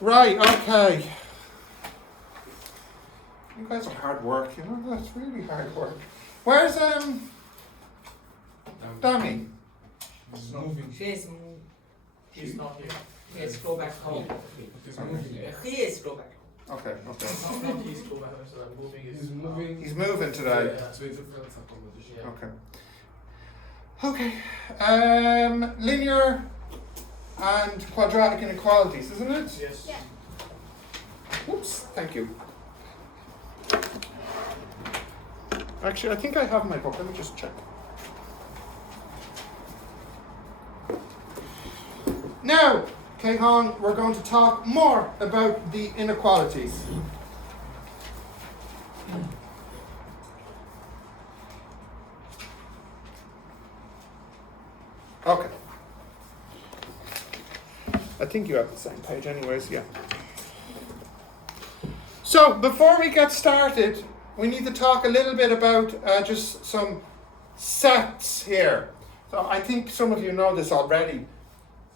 Right, okay. You guys are hard work, you know, that's really hard work. Where's Danny? She's moving. He's not here. He has to go back home. He's moving. He is go back home. Okay. Not he's go back home, so I'm moving. He's moving. He's moving today. Yeah, so it's a friend's accommodation. Okay. Okay. Linear and quadratic inequalities, isn't it? Yes. Yeah. Oops, thank you. Actually, I think I have my book. Let me just check. Now, Kehon, we're going to talk more about the inequalities. Okay. I think you have the same page anyways, yeah. So, before we get started, we need to talk a little bit about just some sets here. So, I think some of you know this already.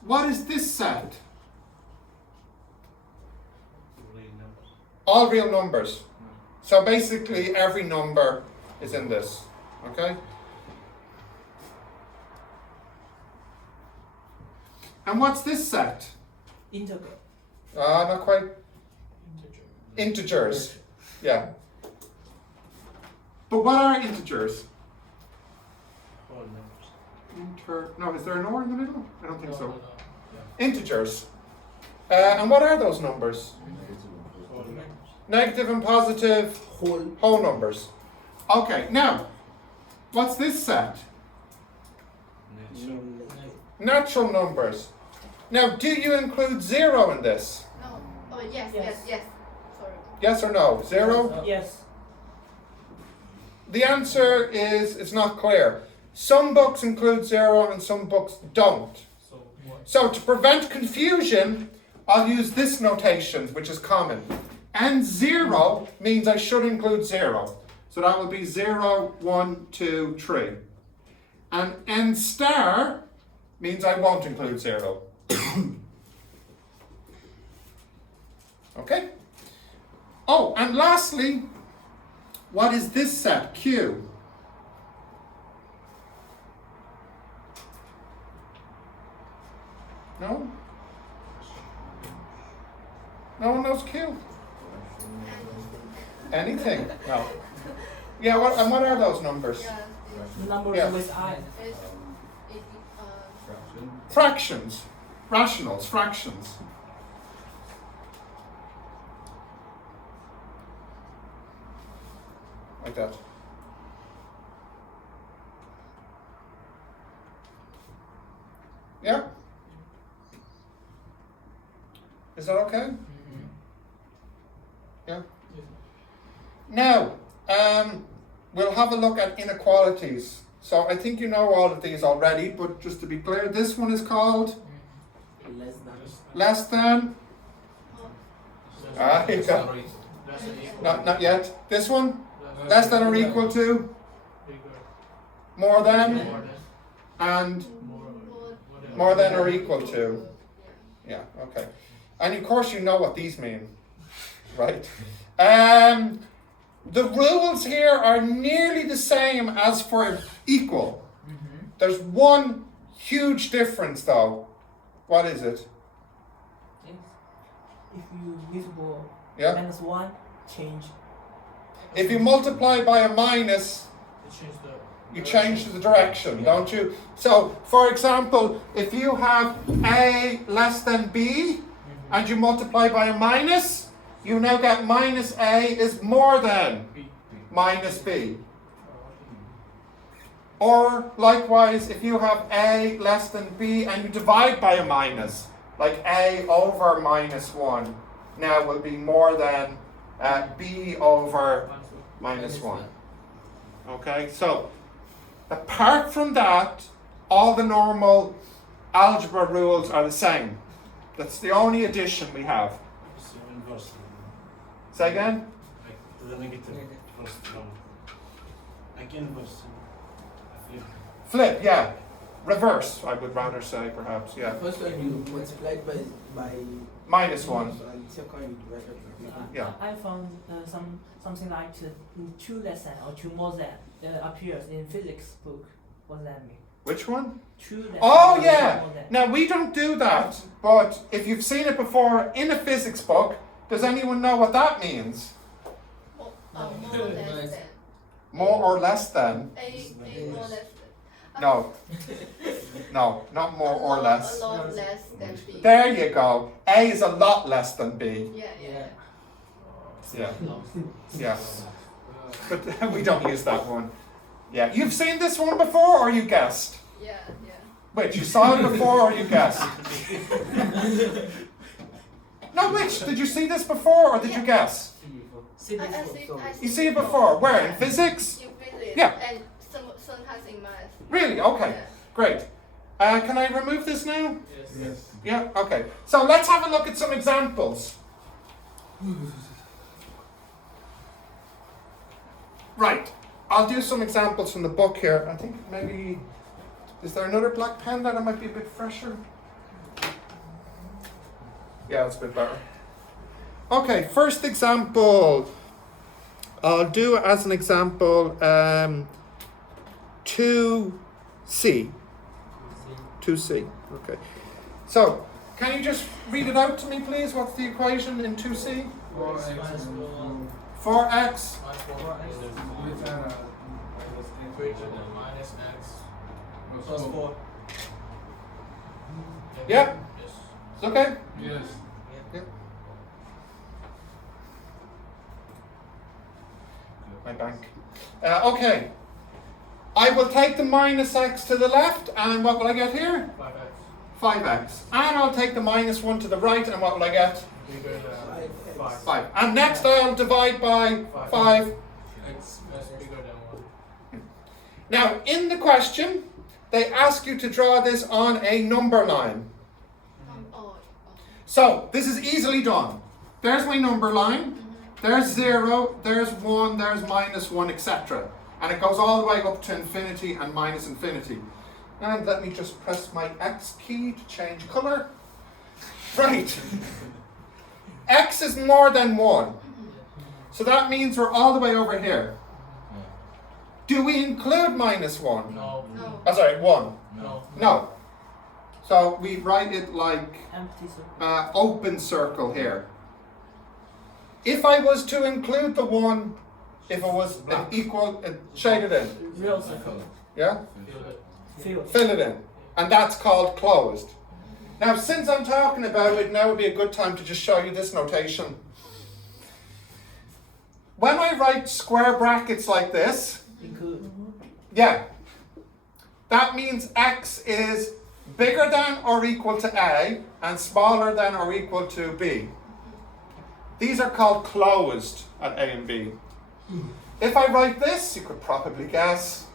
What is this set? All real numbers. So basically every number is in this, okay? And what's this set? Integer. Not quite. Integer. Integers, yeah. But what are integers? Whole numbers. No, is there an or in the middle? I don't think so. No. Integers. And what are those numbers? Whole numbers. Negative and positive whole numbers. Okay, now, what's this set? Natural numbers. Now, do you include 0 in this? No. Oh, yes. Sorry. Yes or no? 0? Yes. The answer is, it's not clear. Some books include 0 and some books don't. So what? So to prevent confusion, I'll use this notation, which is common. And 0 means I should include 0. So that will be 0, 1, 2, 3. And n star means I won't include 0. Okay? Oh, and lastly, what is this set? Q. No? No one knows Q? Anything? No. Yeah, and what are those numbers? Yeah. The number Yeah. with I. It's, Fractions. Rationals, fractions. Like that. Yeah? Is that okay? Mm-hmm. Yeah? Now, we'll have a look at inequalities. So I think you know all of these already, but just to be clear, this one is called Less than. less than. Ah, here you go. Not yet. This one? Less than or equal to, more than, and more than or equal to. Yeah, okay. And of course you know what these mean, right? The rules here are nearly the same as for equal. Mm-hmm. There's one huge difference though. What is it? Yes. If you visible Yeah. minus 1, change. If you multiply by a minus, Change the. you change the direction, don't you? So, for example, if you have A less than B and you multiply by a minus, you now get minus A is more than minus B. Or likewise, if you have A less than B and you divide by a minus, like A over minus 1, now will be more than B over minus 1. Okay, so apart from that, all the normal algebra rules are the same. That's the only addition we have. Say again? The negative first number. Like inverse. Flip, yeah. Reverse, I would rather say, perhaps, yeah. First one you multiplied by Minus 1. and second you divided by Yeah. I found something like 2 less than or 2 more than appears in physics book. What does that mean? Which one? 2 less Oh, than or yeah. 2 more than. Now, we don't do that, but if you've seen it before in a physics book, does anyone know what that means? More less than. More or less than? A more less than. No. No, not more or less. A lot less than B. There you go. A is a lot less than B. Yeah. Yeah. Yeah. But we don't use that one. Yeah. You've seen this one before or you guessed? Yeah. Which? You saw it before or you guessed? No, which? Did you see this before or did you guess? I You see it before. Where? In physics? In physics. Yeah. And sometimes in math. Really? Okay. Yeah. Great. Can I remove this now? Yes. Yeah? Okay. So let's have a look at some examples. Right. I'll do some examples from the book here. I think maybe... Is there another black pen that might be a bit fresher? Yeah, it's a bit better. Okay, first example. I'll do as an example 2C. 2C. Okay. So, can you just read it out to me, please? What's the equation in 2C? 4x 4x. Minus x plus 4. Yeah? It's okay? Yes. My bank. Okay. I will take the minus x to the left, and what will I get here? 5x. 5x. And I'll take the minus 1 to the right, and what will I get? Bigger than 5. 5. And next I'll divide by 5. X is bigger than 1. Now, in the question, they ask you to draw this on a number line. So, this is easily done. There's my number line. There's 0, there's 1, there's minus 1, etc. And it goes all the way up to infinity and minus infinity. And let me just press my X key to change colour. Right. X is more than 1. So that means we're all the way over here. Do we include minus 1? No. Oh, sorry, 1. No. No. So we write it like Empty circle. open circle here. If I was to include the 1, if it was an equal, shade it in. Real circle. Yeah? Field. Fill it in. And that's called closed. Now, since I'm talking about it, now would be a good time to just show you this notation. When I write square brackets like this, Include. yeah, that means x is bigger than or equal to A and smaller than or equal to B. These are called closed at A and B. If I write this, you could probably guess,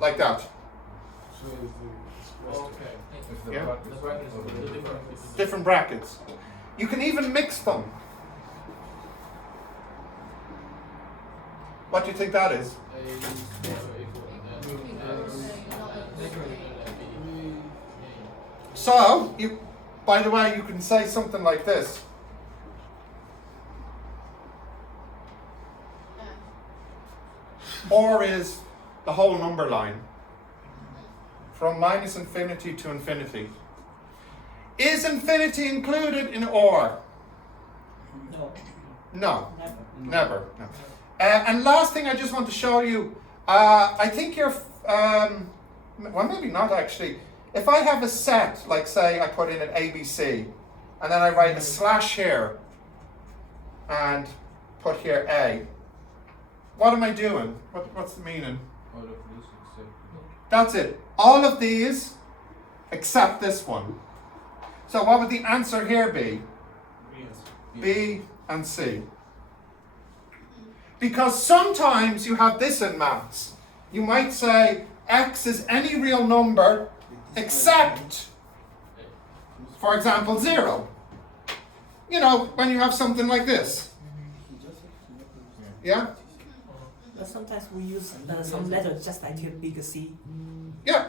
like that. So is Okay. if the Yeah. bracket The bracket is the different. Different brackets. You can even mix them. What do you think that is? A is equal So, you, by the way, you can say something like this. Or is the whole number line. From minus infinity to infinity. Is infinity included in or? No. No, Never. never. No. And last thing I just want to show you, I think you're, well maybe not actually. If I have a set, like say I put in an ABC, and then I write a slash here, and put here A, what am I doing? What's the meaning? all of this except That's it. All of these, except this one. So what would the answer here be? B and C. Because sometimes you have this in maths. You might say x is any real number except, for example, 0. You know, when you have something like this. Yeah? But sometimes we use some letters just like a big C. Yeah.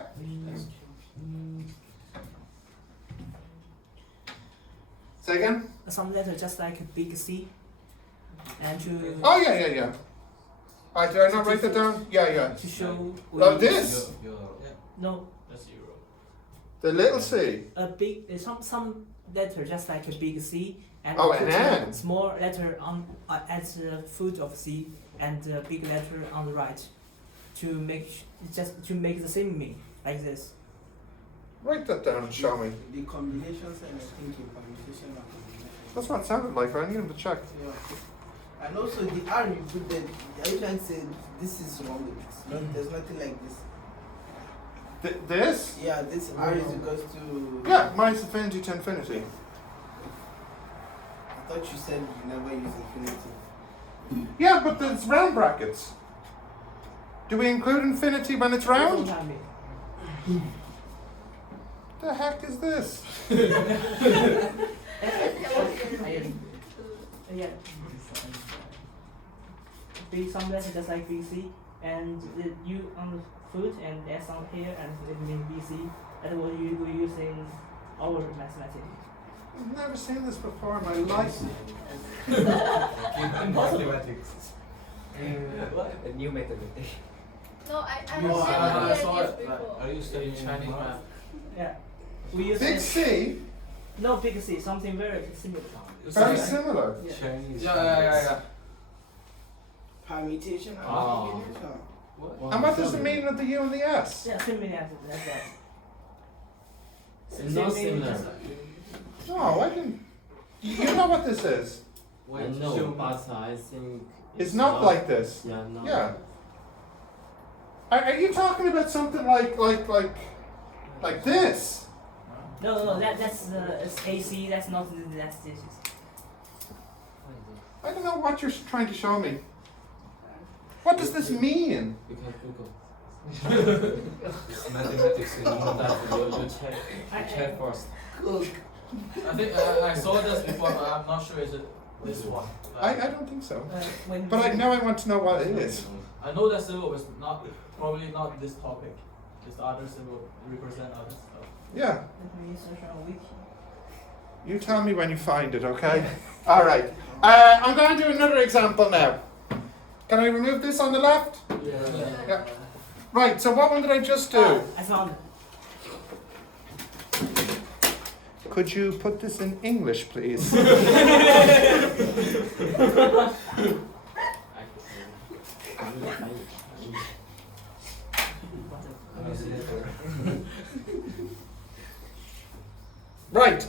Say again? Some letters just like a big C. And to Oh, yeah. Did I not write that down? Yeah. to show Oh, this? no That's euro. The little C. a big some letter just like a big C and Oh, put an a N. small letter on at the foot of C and a big letter on the right to make to make the same meaning like this. Write that down and show me. The combinations and I think in permutation and combination. That's what it sounded like. I need him to check. Yeah. And also the R you put there, are you trying to say this is wrong with this? No, there's nothing like this. This? Yeah, this R is equals to. Yeah, minus infinity to infinity. I thought you said you never use infinity. Yeah, but there's round brackets. Do we include infinity when it's round? That's what I mean. The heck is this? Yeah. Big some letter just like BC and the U on the foot and S on here and it means BC. That's what we use in our mathematics. I've never seen this before in my life. Mathematics. A new mathematics. No, I Oh, I have saw never it. heard this before. Are you studying Chinese math? Yeah. We use Big it- C? No big C, something very similar. Very similar. Yeah. Chinese. Yeah. Permutation and Oh. combination. And what does the meaning of the U and the S? Yeah, similar as that. It's not Same meaning, similar. just like- No, I can. You know what this is? I know, but I think It's not like this. Yeah, no. Yeah. Are you talking about something like this? No, that's it's AC. That's not that's this. I don't know what you're trying to show me. What does this mean? You can Google. It's mathematics. You know that. You check first. I think I saw this before, but I'm not sure is it this one. I don't think so. When But now I want to know what it is. I know that symbol is probably not this topic. It's the other symbol represent other stuff. Yeah. Let me search on wiki. You tell me when you find it, okay? All right. I'm going to do another example now. Can I remove this on the left? Yeah. Right, so what one did I just do? I found it. Could you put this in English, please? Right.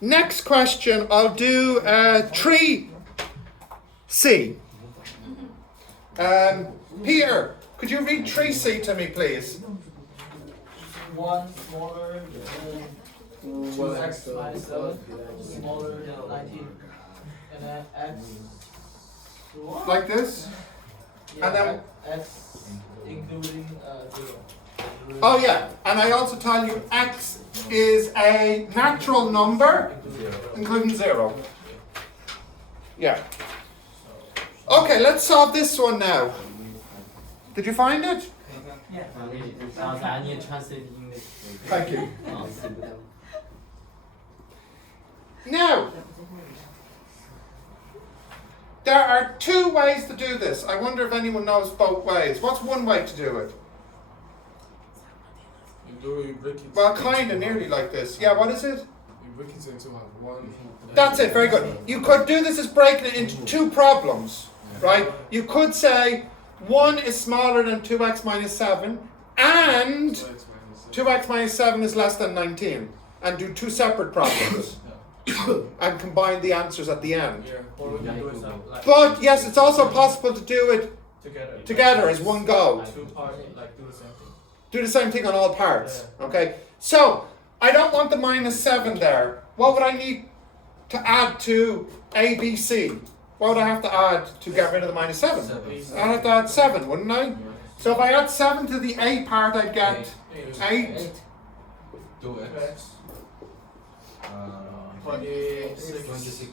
Next question, I'll do 3C. Peter, could you read 3C to me, please? 1 smaller than 2x minus 7, smaller than 19, and then x. Like this? Yeah, And then- x including 0. Oh yeah, and I also tell you x is a natural number, including 0. Yeah. Okay, let's solve this one now. Did you find it? Yeah. I need to translate English. Thank you. Oh, Now, there are 2 ways to do this. I wonder if anyone knows both ways. What's one way to do it? You break it. Well, kind of nearly like this. Yeah, what is it? You break it into one. That's it, very good. You could do this as breaking it into 2 problems, right? You could say 1 is smaller than 2x minus 7 and 2x minus 7 is less than 19 and do 2 separate problems and combine the answers at the end. Yeah, or we can do it like But yes, it's also possible to do it together as one go. 2 parts, like do the same thing. Do the same thing on all parts, okay? So, I don't want the minus 7 there. What would I need to add to A, B, C? What would I have to add to get rid of the minus 7? I'd have to add 7, wouldn't I? So if I add 7 to the A part, I'd get 8. 2x. 26.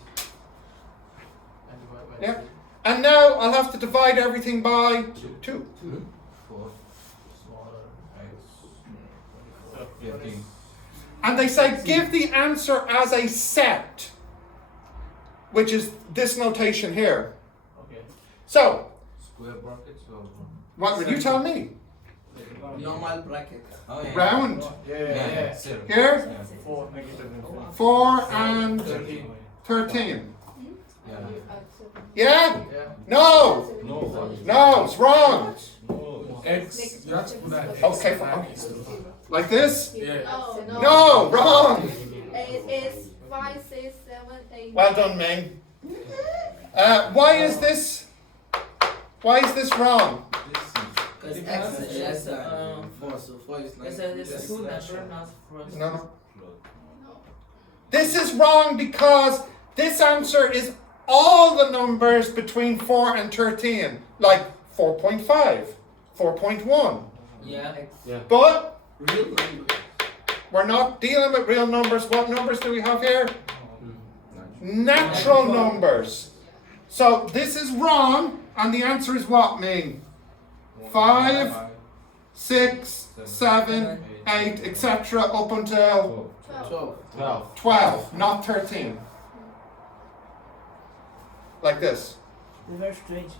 And divide by Yeah. 3. And now I'll have to divide everything by 2. 4, Smaller. 15. And they say give the answer as a set, which is this notation here. Okay. So, Square brackets or? what would you tell me? Normal bracket. Oh, yeah. Round. Yeah. 0. Here, 4 negative infinity. 4 and 13. 13. Yeah. Yeah? Yeah. No! No. No, it's wrong. X. You have to put that X. Okay, okay. Like this? Yeah. No, No, wrong! It's 5, 6, 7, 8. Well done, Ming. Why is this wrong? Because Because, X is less than um, 4, so 4 is like. It's two number, not first. No. This is wrong because this answer is all the numbers between 4 and 13, like 4.5, 4.1. Yeah. Yeah. But Real number. we're not dealing with real numbers. What numbers do we have here? Natural numbers. So this is wrong, and the answer is what, Ming? 5, 6, 7, 8, etc. up until 12. 12. 12, not 13. Like this. It's very strange.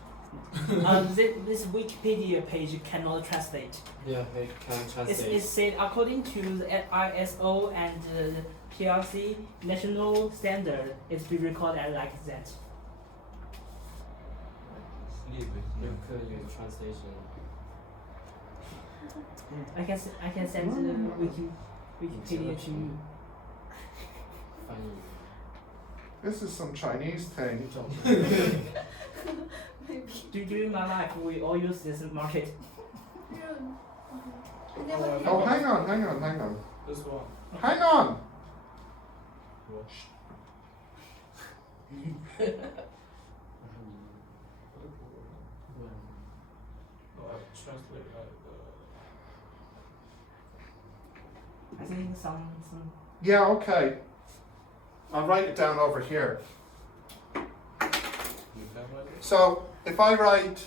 This Wikipedia page cannot translate. Yeah, it can It's translate. said according to the ISO and the PRC national standard, it's be recorded like that. You could use translation. I can send the Wikipedia to you. Funny. This is some Chinese thing. During my life, we all use this market. Oh, hang on. This one. Hang on. No, I translate I think some Yeah, okay. I'll write it down over here. You can write it? So if I write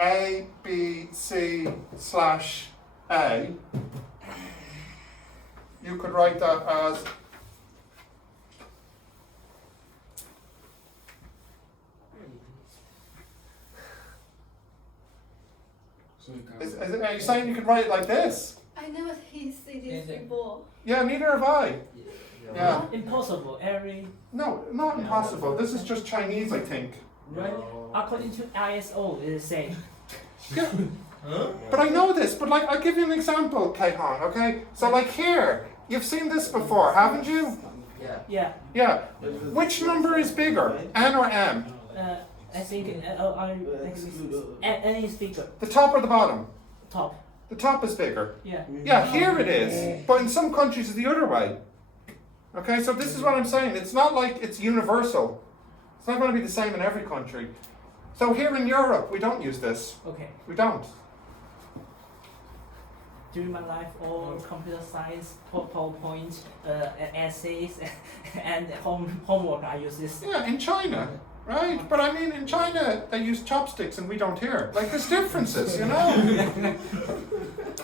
A, B, C slash A, you could write that as are you saying you could write it like this? I never see this before. Yeah, neither have I. Yeah. impossible. No, not impossible. This is just Chinese, I think. Right? According to ISO, it is same. Yeah. But I know this, but like, I'll give you an example, Kaihan, okay? So like here, you've seen this before, haven't you? Yeah. Yeah. Which number is bigger, N or M? I think N is bigger. The top or the bottom? Top. The top is bigger. Yeah. Yeah, here it is, but in some countries it's the other way. Okay, so this is what I'm saying. It's not like it's universal. It's not going to be the same in every country. So here in Europe, we don't use this. Okay. We don't. During my life, all computer science, PowerPoint, essays, and homework, I use this. Yeah, in China, right? But I mean, in China, they use chopsticks and we don't here. Like, there's differences, you know?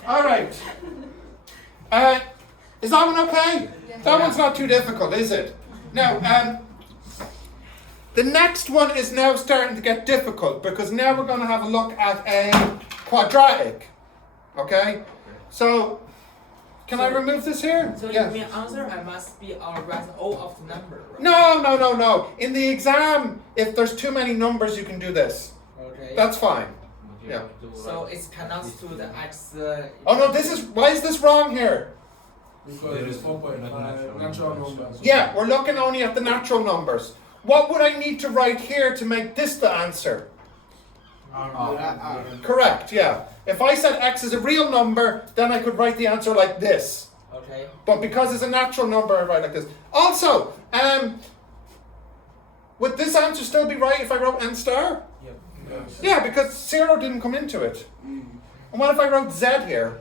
All right. Is that one okay? That one's not too difficult, is it? Now, the next one is now starting to get difficult because now we're going to have a look at a quadratic. Okay? So, can I remove this here? So Yes. you mean answer I must be write all of the number, right? No. In the exam, if there's too many numbers, you can do this. Okay. That's fine. Yeah. So it's cannot to the x. Oh no, why is this wrong here? Because it's 4.5 natural numbers. Yeah, we're looking only at the natural numbers. What would I need to write here to make this the answer? Correct, yeah. If I said x is a real number, then I could write the answer like this. Okay. But because it's a natural number, I write like this. Also, would this answer still be right if I wrote n star? Yes. Yeah, because 0 didn't come into it. And what if I wrote z here?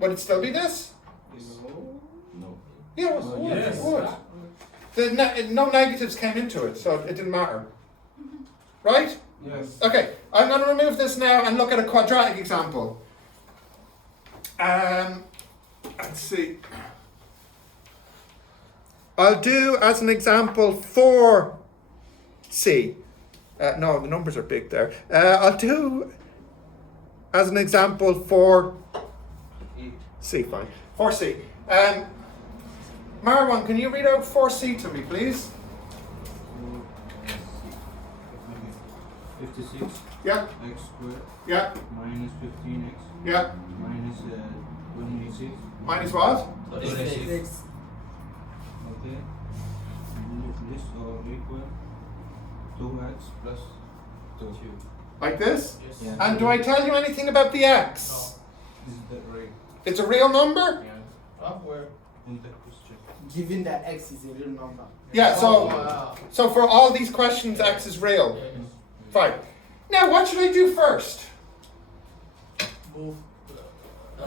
Would it still be this? No. Yeah, it would. Yes. It would. No negatives came into it, so it didn't matter. Right? Yes. Okay, I'm going to remove this now and look at a quadratic example. Let's see. I'll do as an example 4C. No, the numbers are big there. I'll do as an example 4C, fine. 4C. Marwan, can you read out 4C to me, please? 56 Yeah, x squared yeah, minus 15x yeah. minus 26. Minus what? 36. Okay. This or equal 2x plus 2. Like this? Yes. Yeah. And do I tell you anything about the x? No. Is that right? It's a real number? Where? In the question. Given that x is a real number. Yeah, so wow. so for all these questions, x is real. Fine. Now, what should I do first? Move. I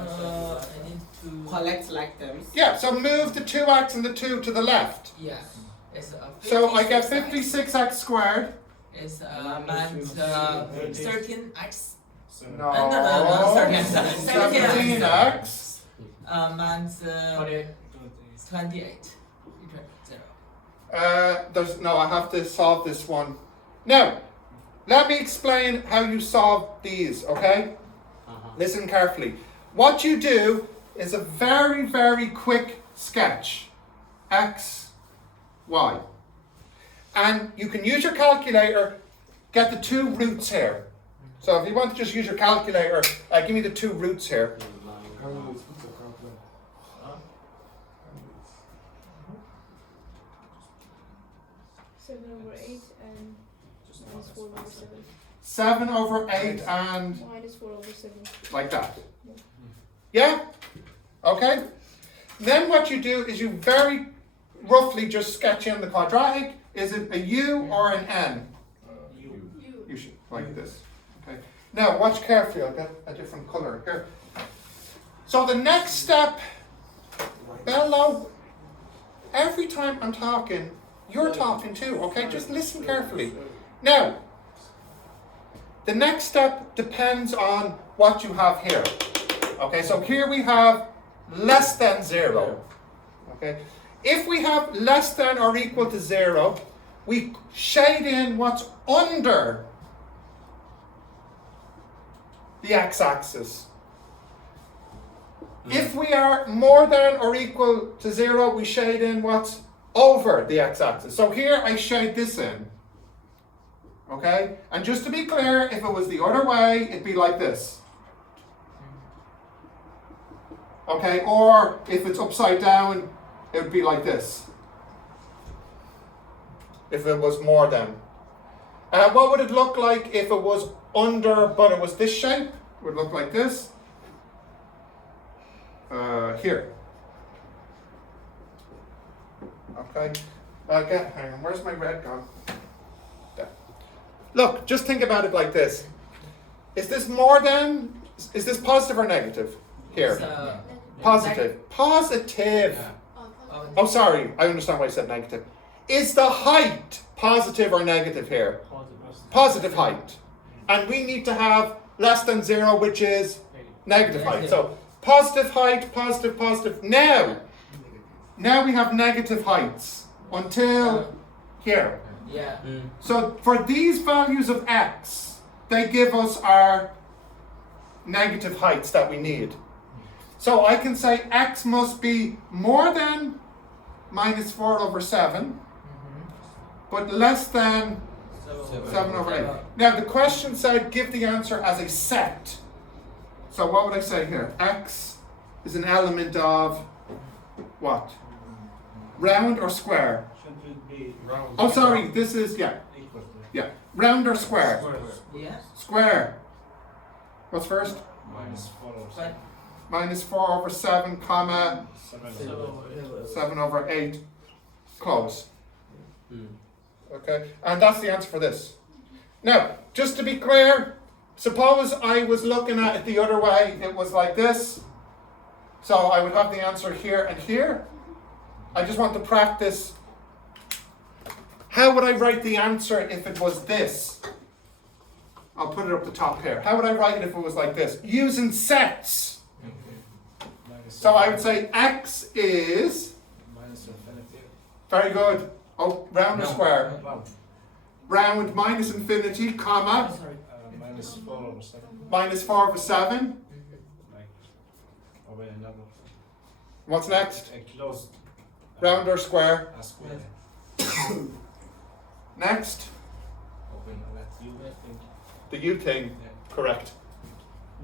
need to. Collect like terms. Yeah, so move the 2x and the 2 to the left. Yeah. It's So I get 56x. 56x squared. It's Minus meant 13x. No. No, sorry, I'm sorry. 17x. Meant 28. 28. Zero. There's no, I have to solve this one. Now, let me explain how you solve these, okay? Listen carefully. What you do is a very, very quick sketch. X, Y. And you can use your calculator, get the 2 roots here. So if you want to just use your calculator, give me the 2 roots here. Seven over 8 and minus 4 over 7. 7 over 8 and Minus 4 over 7. like that. Yeah? Okay? Then what you do is you very roughly just sketch in the quadratic. Is it a U or an N? You should, like this. Okay. Now watch carefully, I'll get a different colour here. So the next step, Bello, every time I'm talking, you're talking too, okay? Just listen carefully. Now, the next step depends on what you have here. Okay, so here we have less than 0. Okay, if we have less than or equal to 0, we shade in what's under the x-axis. If we are more than or equal to 0, we shade in what's over the x-axis. So here I shade this in. Okay? And just to be clear, if it was the other way, it'd be like this. Okay? Or if it's upside down, it would be like this. If it was more than. What would it look like if it was under, but it was this shape? It would look like this. Here. Okay. Hang on, where's my red gone? There. Look, just think about it like this. Is this more than, is this positive or negative? Here. It's, Positive. Positive. Oh, Oh, sorry, I understand why I said negative. Is the height positive or negative here? Positive height. And we need to have less than 0, which is negative height. So positive height, positive, positive. Now we have negative heights until here. yeah. So for these values of x, they give us our negative heights that we need. So I can say x must be more than minus 4 over 7, but less than 7 over 8. Now the question said give the answer as a set. So what would I say here? X is an element of what? Round or square? Oh, sorry, this is, yeah. Round or square? Yeah. Square. What's first? But Minus 4 over 7, comma, 7 over 8. Close. Okay, and that's the answer for this. Now, just to be clear, suppose I was looking at it the other way, it was like this. So I would have the answer here and here. I just want to practice How would I write the answer if it was this? I'll put it up the top here. How would I write it if it was like this? Using sets. So I would say x is, Minus infinity. very good. Oh, round or square? Round. Round minus infinity, comma, Sorry. Minus 4/7. minus 4/7. Like, over another. What's next? A closed. Round or square? A square. Next, Open that you think. the U thing. Yeah. Correct.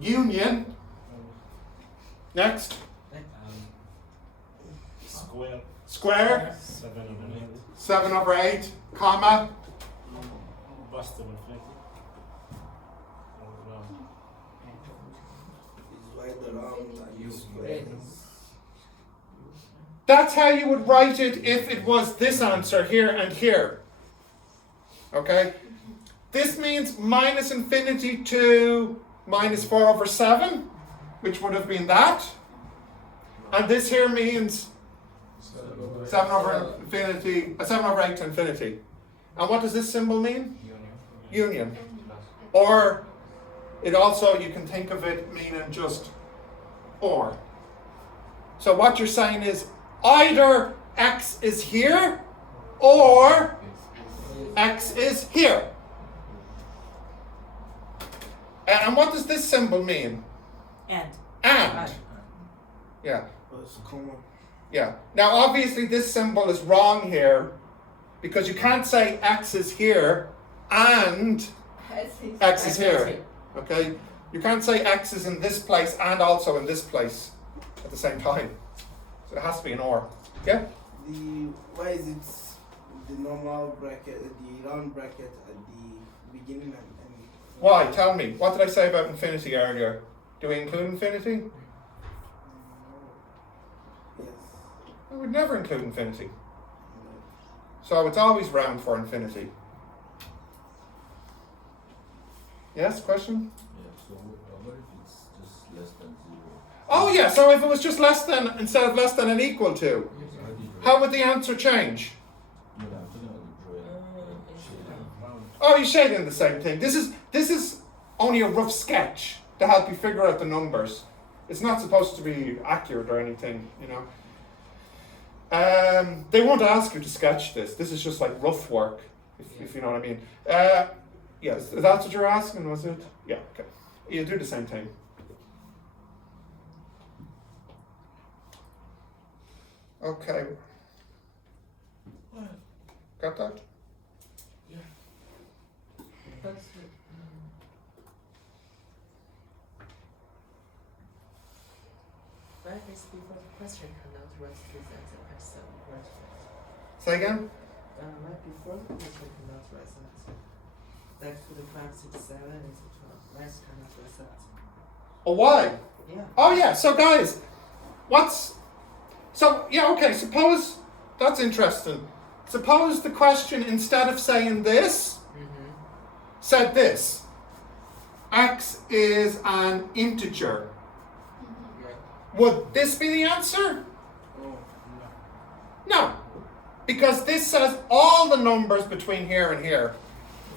Union. Next, Square. square, 7/8. 7/8, comma, Bust of infinity. Round. Is why the round and the square. That's how you would write it if it was this answer here and here. Okay? This means minus infinity to minus 4/7, which would have been that. And this here means 7/8 to infinity. And what does this symbol mean? Union. Or it also, you can think of it meaning just or. So what you're saying is either x is here or x is here. And what does this symbol mean? And. And. Yeah. Oh, it's common. Yeah. Now obviously this symbol is wrong here because you can't say x is here and x is here. Okay? You can't say x is in this place and also in this place at the same time. So it has to be an or. Yeah? Why is it the normal bracket, the round bracket at the beginning and Why? Tell me. What did I say about infinity earlier? Do we include infinity? Yes. I would never include infinity. So it's always round for infinity. Yes, question? Yeah, so what if it's just less than 0? Oh yeah, so if it was just less than, instead of less than and equal to, how would the answer change? No, I'm talking about the drawing. Oh, you're shading the same thing. This is only a rough sketch to help you figure out the numbers. It's not supposed to be accurate or anything, you know. They won't ask you to sketch this. This is just like rough work, if you know what I mean. Yes, that's what you're asking, was it? Yeah, okay. You do the same thing. Okay. Got that? That's it. Right, basically for the question cannot write this as an x7, right? Say again? Right before the question cannot write that. Like for the 5, 6, 7, etc. Math cannot write that. Oh, why? Yeah. Oh, yeah. So, guys, okay, suppose, that's interesting. Suppose the question, instead of saying this, said this. X is an integer. Would this be the answer? Oh, No. Because this says all the numbers between here and here.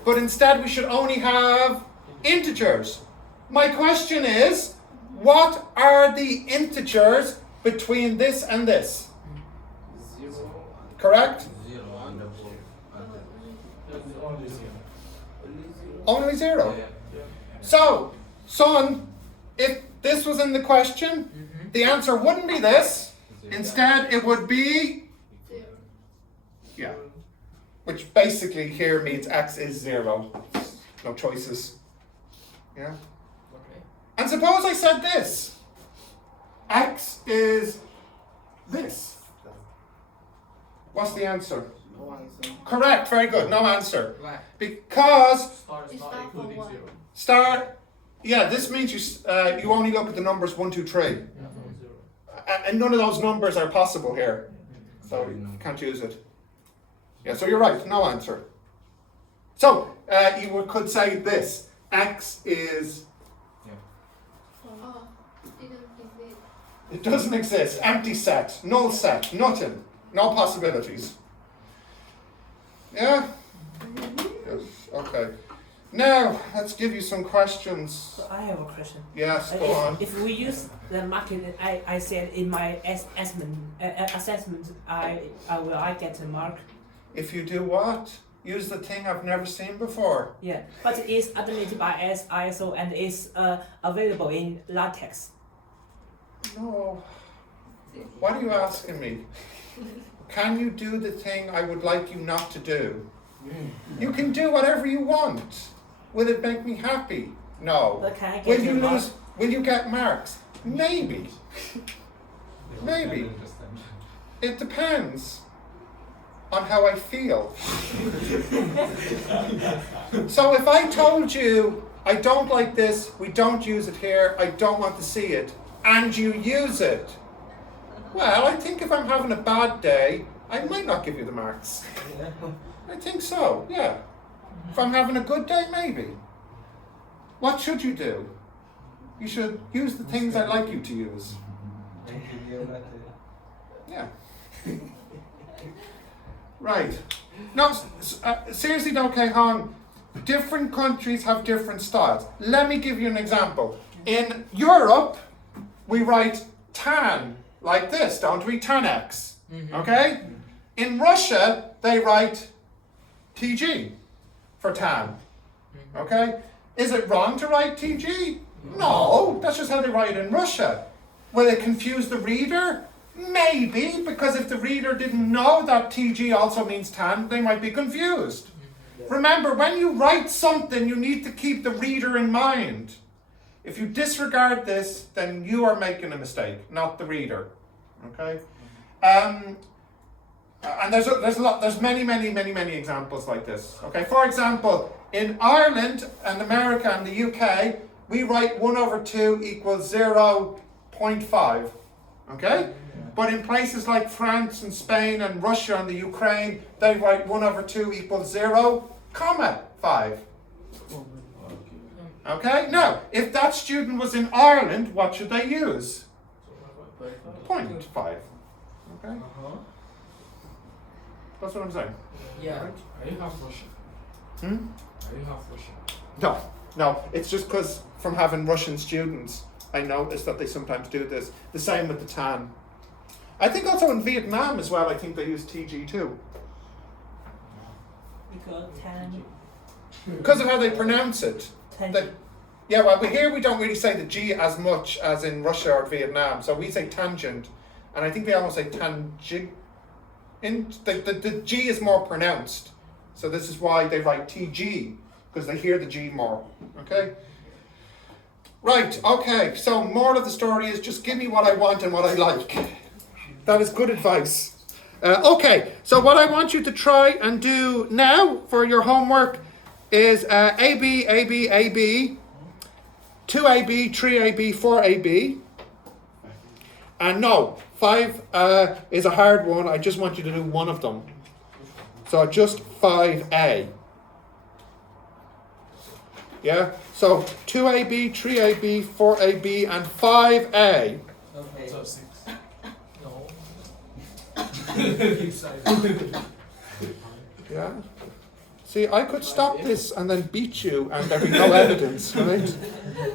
But instead we should only have integers. My question is, what are the integers between this and this? 0 Correct? 0 and double. Only 0. Only 0. Yeah. So, son, if this was in the question, the answer wouldn't be this. Instead, it would be, yeah, which basically here means x is 0. No choices. Yeah. Okay. And suppose I said this. X is this. What's the answer? no answer. Correct, very good, no answer. Why? Because Star is It's not not for including one. 0. star, yeah, this means you only look at the numbers 1, 2, 3. Yeah, from 0. And none of those numbers are possible here. So you can't use it. Yeah, so you're right, no answer. So could say this. X is, Oh, didn't exist. it doesn't exist. Empty set, null set, nothing. No possibilities. Yeah? Yes, okay. Now, let's give you some questions. So I have a question. Yes, go on. If we use the market, I said in my assessment, will I get a mark? If you do what? Use the thing I've never seen before. Yeah, but it's admitted by ISO and is available in latex. No. What are you asking me? Can you do the thing I would like you not to do? You can do whatever you want. Will it make me happy? No. But can I get Will a you mark? lose? Will you get marks? Maybe. Maybe. It depends on how I feel. So if I told you, I don't like this, we don't use it here, I don't want to see it, and you use it, well, I think if I'm having a bad day, I might not give you the marks. I think so, yeah. If I'm having a good day, maybe. What should you do? You should use the things I like you to use. Yeah. Right. No, seriously though, Kei Hong, different countries have different styles. Let me give you an example. In Europe, we write tan like this, don't we? Tan X. Okay? In Russia, they write TG for tan. Okay? Is it wrong to write TG? No, that's just how they write it in Russia. Will it confuse the reader? Maybe, because if the reader didn't know that TG also means tan, they might be confused. Remember, when you write something, you need to keep the reader in mind. If you disregard this, then you are making a mistake, not the reader. Okay? And there's many examples like this. Okay, for example, in Ireland and America and the UK, we write 1/2 equals 0.5. Okay? But in places like France and Spain and Russia and the Ukraine, they write 1/2 equals 0.5. Okay? Now, if that student was in Ireland, what should they use? 0.5. Okay? That's what I'm saying. Yeah. Are you half Russian? Hmm? Are you half Russian? No. It's just because from having Russian students, I noticed that they sometimes do this. The same with the tan. I think also in Vietnam as well, I think they use TG too. Because tan. Because of how they pronounce it. Tangent. Yeah, well, here we don't really say the G as much as in Russia or Vietnam. So we say tangent, and I think they almost say tangent. The G is more pronounced. So this is why they write TG, because they hear the G more. Okay? Right, okay. So moral of the story is just give me what I want and what I like. That is good advice. Okay, so what I want you to try and do now for your homework is AB, AB, AB, 2AB, 3AB, 4AB. And no, 5 is a hard one. I just want you to do one of them. So just 5A. Yeah, so 2AB, 3AB, 4AB, and 5A. Okay. So 6. No. Yeah. See, I could stop this and then beat you, and there'd be no evidence, right?